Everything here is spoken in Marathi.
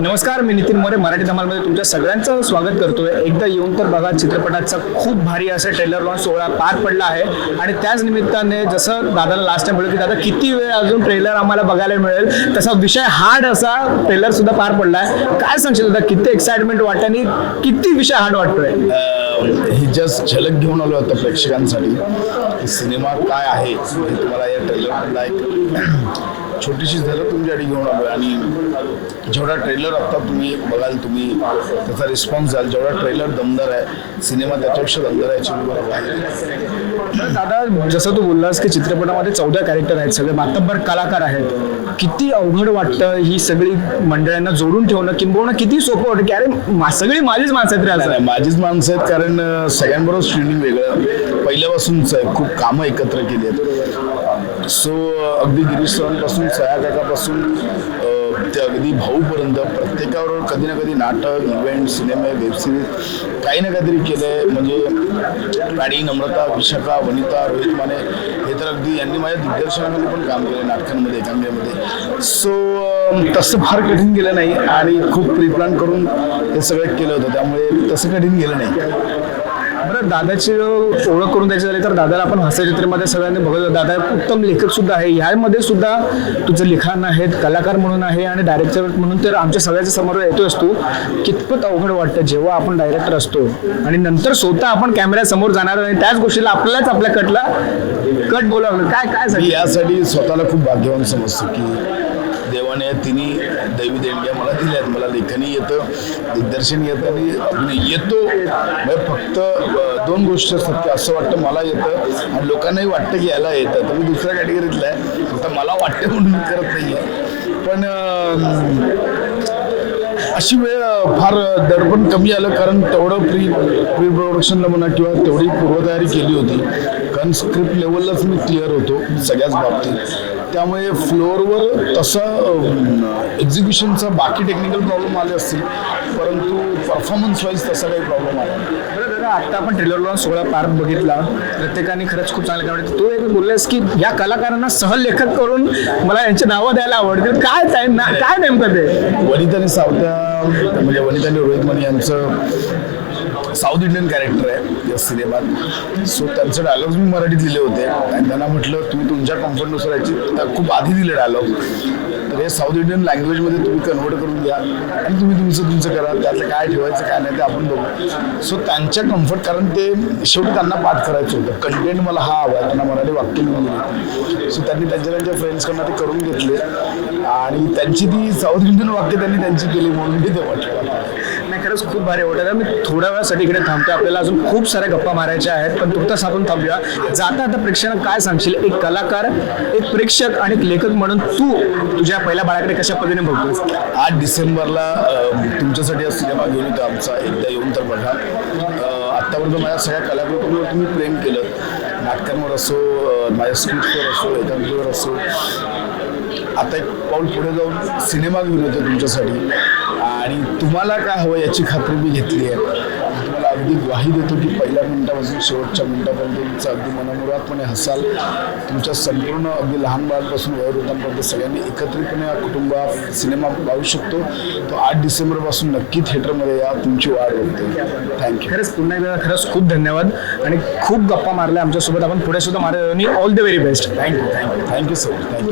नमस्कार मी नितीन मोरे मराठी धमालमध्ये तुमच्या सगळ्यांचं स्वागत करतोय. एकदा येऊन तर बघा चित्रपटाचा खूप भारी असं ट्रेलर लॉन्च सोहळा पार पडला आहे. आणि त्याच निमित्ताने जसं दादाला लास्ट टाइम बोललो की दादा किती वेळ अजून ट्रेलर आम्हाला बघायला मिळेल? तसा विषय हार्ड असा ट्रेलर सुद्धा पार पडला आहे काय सांगशील दादा किती एक्साइटमेंट वाटते आणि किती विषय हार्ड वाटतोय? ही जस्ट झलक घेऊन आलो आता प्रेक्षकांसाठी. सिनेमा काय आहे तुम्हाला या ट्रेलर एक छोटीशी झलक तुमच्यासाठी घेऊन आलो आणि जेवढा ट्रेलर आत्ता तुम्ही बघाल तुम्ही त्याचा रिस्पॉन्स द्याल जेवढा ट्रेलर दमदार आहे सिनेमा त्याच्यापेक्षा दमदार आहे दादा जसं तू बोललास की चित्रपटामध्ये चौदा कॅरेक्टर आहेत सगळे मातब्बर कलाकार आहेत. किती अवघड वाटतं ही सगळी मंडळांना जोडून ठेवणं? किंबहुना किती सोपं वाटतं? की अरे मा- सगळी माझीच माणसं आहेत रे नाही, असं. माझीच माणसं आहेत कारण सगळ्यांबरोबर स्ट्रीमिंग वेगळं. पहिल्यापासूनच आहे खूप कामं एकत्र केली आहेत. सो अगदी गिरीश सरांपासून सया काकापासून ते अगदी भाऊपर्यंत प्रत्येकाबरोबर कधी ना कधी नाटक इव्हेंट सिनेमे वेबसिरीज काही ना काहीतरी केलं आहे म्हणजे पॅडी नम्रता विशाखा वनिता रोहित माने हे तर अगदी यांनी माझ्या दिग्दर्शनामध्ये पण काम केलं नाटकांमध्ये एकांगेमध्ये सो तसं फार कठीण गेलं नाही आणि खूप प्रिप्लॅन करून हे सगळं केलं होतं. त्यामुळे तसं कठीण गेलं नाही. बरं दादाची ओळख करून द्यायची झाली तर दादाला आपण हास्यचित्रमध्ये सगळ्यांनी बघत दादा उत्तम लेखक सुद्धा आहे. ह्यामध्ये सुद्धा तुझं लिखाण आहेत कलाकार म्हणून आहे आणि डायरेक्टर म्हणून तर आमच्या सगळ्याच्या समोर येतो असतो. कितपत अवघड वाटतं जेव्हा आपण डायरेक्टर असतो. आणि नंतर स्वतः आपण कॅमेऱ्यासमोर जाणार आणि त्याच गोष्टीला आपल्यालाच आपल्या कटला कट बोलावलं. काय काय यासाठी स्वतःला खूप भाग्यवान समजतो की देवाने या तिन्ही दैवी देणग्या मला दिल्या आहेत. मला लेखनही येतं दिग्दर्शन येतं आणि अभिनय येतो. म्हणजे फक्त दोन गोष्टी असतात की असं वाटतं मला येतं आणि लोकांनाही वाटतं की याला येतं. तर मी दुसऱ्या कॅटेगरीतला आहे फक्त मला वाटतं म्हणून मी करत नाही आहे पण अशी वेळ फार दडपण कमी आलं कारण तेवढं प्री प्री प्रोडक्शनला म्हणा किंवा तेवढी पूर्वतयारी केली होती. कारण स्क्रिप्ट लेवललाच मी क्लिअर होतो सगळ्याच बाबतीत. त्यामुळे फ्लोअरवर तसं एक्झिक्युशनचा बाकी टेक्निकल प्रॉब्लेम आले असतील परंतु परफॉर्मन्स वाईज तसा काही प्रॉब्लेम आला आता आपण ट्रेलर लॉन्च सोहळा पार बघितला. प्रत्येकाने खरंच खूप चांगलं काम तू एक बोललेस की या कलाकारांना सहलेखक करून मला यांची नावं द्यायला आवडतील. काय काय ना- काय नेमकं ते? वनिताने सावत्या म्हणजे वनिताने रोहित मनी यांचं साऊथ इंडियन कॅरेक्टर आहे या सिनेमात. सो त्यांचे डायलॉग्स मी मराठीत लिहिले होते. आणि त्यांना म्हटलं तुम्ही तुमच्या कम्फर्टनुसार याची खूप आधी दिले डायलॉग तर हे साऊथ इंडियन लँग्वेजमध्ये तुम्ही कन्वर्ट करून द्या आणि तुम्ही तुमचं तुमचं करा. त्यातलं काय ठेवायचं काय नाही ते आपण बघू. सो त्यांच्या कम्फर्ट कारण ते शेवटी त्यांना पाठ करायचं होतं. कंटेंट मला हा हवा त्यांना मराठी वाक्य मिळून दिली. सो त्यांनी त्यांच्या त्यांच्या फ्रेंड्सकडनं ते करून घेतले. आणि त्यांची ती साऊथ इंडियन वाक्य त्यांनी त्यांची केली म्हणून मी ते वाटलं खरंच खूप भारी वाटत मी थोड्या वेळासाठी इकडे थांबतो आपल्याला अजून खूप साऱ्या गप्पा मारायच्या आहेत पण तुर्तास आपण थांबूया. जाता आता प्रेक्षकांना काय सांगशील? एक कलाकार एक प्रेक्षक आणि एक लेखक म्हणून तू तुझ्या पहिल्या बाळाकडे कशा पद्धतीने बघतोस आठ डिसेंबरला तुमच्यासाठी हा सिनेमा घेऊन येतो आमचा. एकदा येऊन तर बघा. आत्तापर्यंत माझ्या सगळ्या कलाकृतींवर तुम्ही प्रेम केलं. नाटकांवर असो माझ्या स्क्रिप्टवर असो एकांकीवर असो. आता एक पाऊल पुढे जाऊन सिनेमा घेऊन येतो तुमच्यासाठी. आणि तुम्हाला काय हवं याची खात्री मी घेतली आहे. तुम्हाला अगदी ग्वाही देतो की पहिल्या मिनिटापासून शेवटच्या मिनिटापर्यंत तुमचं अगदी मनमुरादपणे हसाल. तुमच्या संपूर्ण अगदी लहान बाळापासून वयोवृद्धांपर्यंत सगळ्यांनी एकत्रितपणे हा कुटुंबात सिनेमा पाहू शकतो. तो आठ डिसेंबरपासून नक्की थिएटरमध्ये या तुमची वाट बघते थँक्यू खरंच पुन्हा एकदा खरंच खूप धन्यवाद आणि खूप गप्पा मारल्या. आमच्यासोबत आपण पुढे सुद्धा मारले all the very best thank you thank you thank you sir thank you